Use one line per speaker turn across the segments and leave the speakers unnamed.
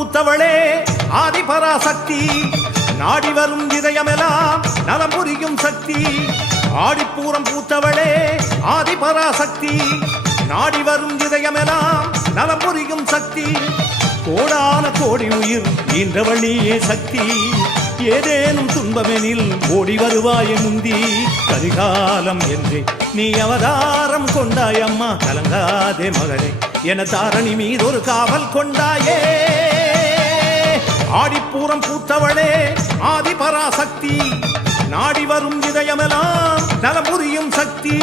பூத்தவளே ஆதிபராசக்தி நாடி வரும் இதயமெல்லாம் நலம் புரியும் சக்தி ஆடிப்பூரம் பூத்தவளே ஆதிபராசக்தி நாடி வரும் இதயமெல்லாம் நலம் புரியும் சக்தி கோடான கோடி உயிர் வழியே சக்தி ஏதேனும் துன்பமெனில் ஓடி வருவாய முந்தி கரிகாலம் என்று நீ அவதாரம் கொண்டாயம்மா கலங்காதே மகளே என தாரணி மீது ஒரு காவல் கொண்டாயே ஆடிப்பூரம் பூத்தவளே ஆதி பராசக்தி நாடி வரும் இதயமெல்லாம் நலமுறியும் சக்தி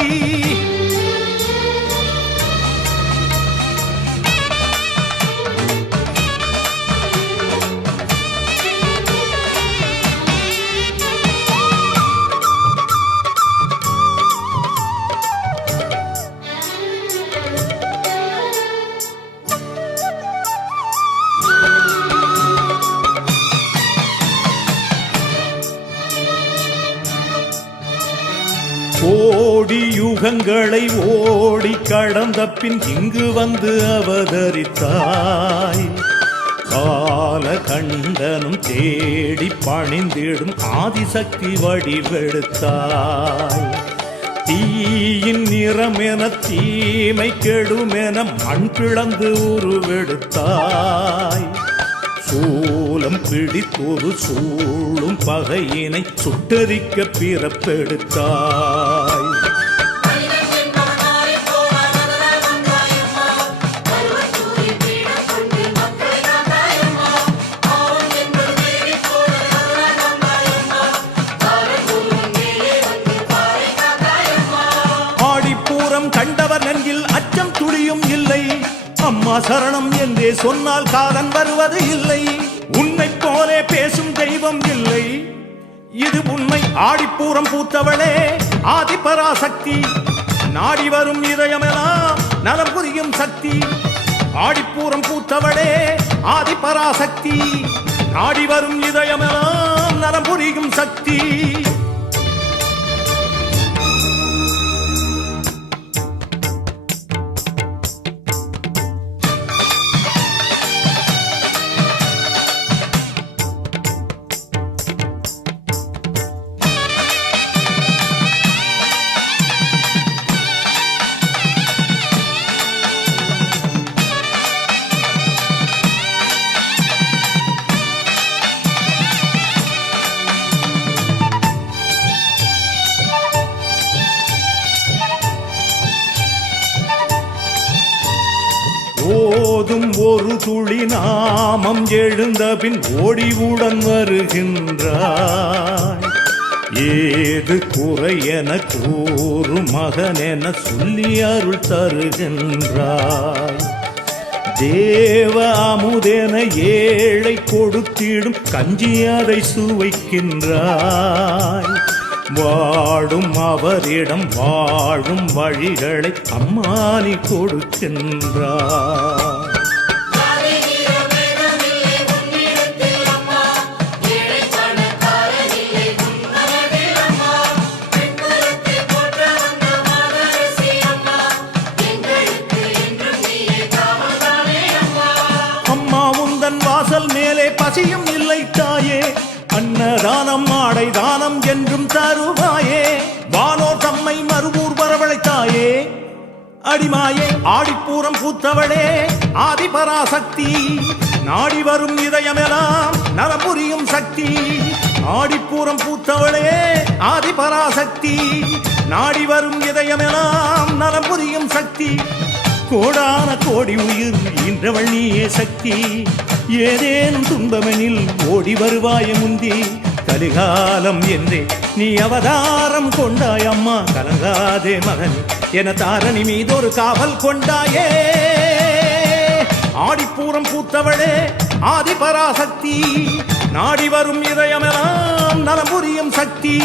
கோடி யுகங்களை ஓடி கடந்த பின் இங்கு வந்து அவதரித்தாய் கால கண்டனும் தேடி பணிந்திடும் ஆதிசக்தி வடிவெடுத்தாய் தீயின் நிறம் என தீமை கெடுமென மண் பிளந்து உருவெடுத்தாய் சூலம் பிடித்தொரு சூழும் பகையினை சுட்டரிக்க பிறப்பெடுத்தாய்
அம்மா சரணம் என்றே சொன்னால் காதன் வருவது இல்லை உன்னை போலே பேசும் தெய்வம் இல்லை இது உண்மை ஆடிப்பூரம் பூத்தவளே ஆதிபராசக்தி நாடி வரும் இதயமெல்லாம் நலம் புரியும் சக்தி ஆடிப்பூரம் பூத்தவளே ஆதிபராசக்தி நாடி வரும் இதயமெல்லாம் நலம் புரியும் சக்தி
போதும் ஒரு துளி நாமம் எழுந்த பின் ஓடிவுடன் வருகின்றாய் ஏது குறை என கூறு மகன் என சொல்லி அருள் தருகின்றாய் தேவ அமுதென ஏழை கொடுத்திடும் கஞ்சி அதை சுவைக்கின்றாய் வாடும் அவரிடம் வாழும் வழிகளை அம்மானி கொடுக்கின்றார்
மேலே பசியும் இல்லை தாயே அன்னதானம் ஆடை தானம் என்றும் தருவாயே வானோர் தம்மை மறுபூர் வரவழைத்தாயே அடிமாயே ஆடிப்பூரம் பூத்தவளே ஆதிபராசக்தி நாடி வரும் இதயமெல்லாம் நலபுரியும் சக்தி ஆடிப்பூரம் பூத்தவளே ஆதிபராசக்தி நாடி வரும் இதயமெல்லாம் நலபுரியும் சக்தி கோடான கோடி உயிர் இன்றவள் நீயே சக்தி ஏதேனும் துன்பமெனில் ஓடி வருவாய முந்தி கலிகாலம் என்றே நீ அவதாரம் கொண்டாய் அம்மா கலங்காதே மகன் என தாரணி மீது ஒரு காவல் கொண்டாயே ஆடிப்பூரம் பூத்தவளே ஆதி பராசக்தி நாடி வரும் இதயமெல்லாம் நலமுறியும் சக்தி